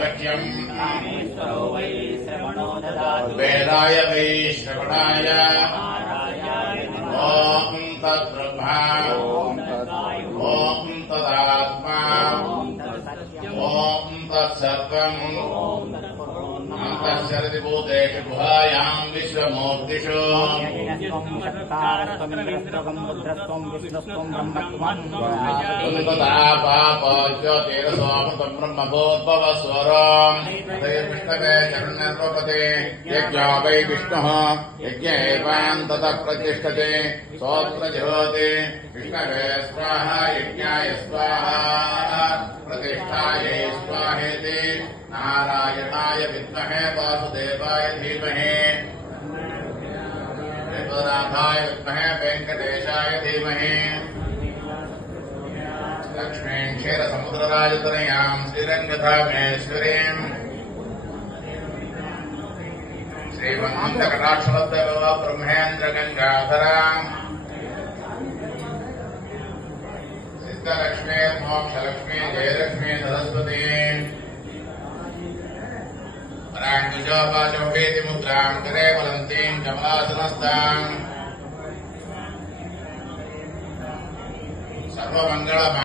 वक्ष्यम् वेदाय वै श्रवणाय ॐ तद्ब्रह्मा ॐ तदात्मा ॐ तत्सर्वम् अन्तःसरति भूतेषु गुहायाम् विश्वमूर्तिषु तदा पापोज्योतिरसोऽमृतम् ब्रह्मभूद्भवस्वरम् विष्णवे शरण्यर्वपते यज्ञो वै विष्णुः यज्ञ एवान्ततः प्रतिष्ठते सोऽप्रजहोति विष्णवे स्वाहा यज्ञाय स्वाहा प्रतिष्ठायै स्वाहेति नारायणाय विद्महे वासुदेवाय धीमहि वेदनाथाय विद्महे वेङ्कटेशाय धीमहि लक्ष्मीं क्षीरसमुद्रराजतनयां श्रीरङ्गधामेश्वरीम् श्रीमन्मन्दकटाक्षवद्भव ब्रह्मेन्द्रगङ्गाधराम् सिद्धलक्ष्मी मोक्षलक्ष्मी जयलक्ष्मी सरस्वती पराङ्कुशोपाचौपेति मुद्रां करे वलन्तीं कमलासनस्ताम् सर्वमङ्गल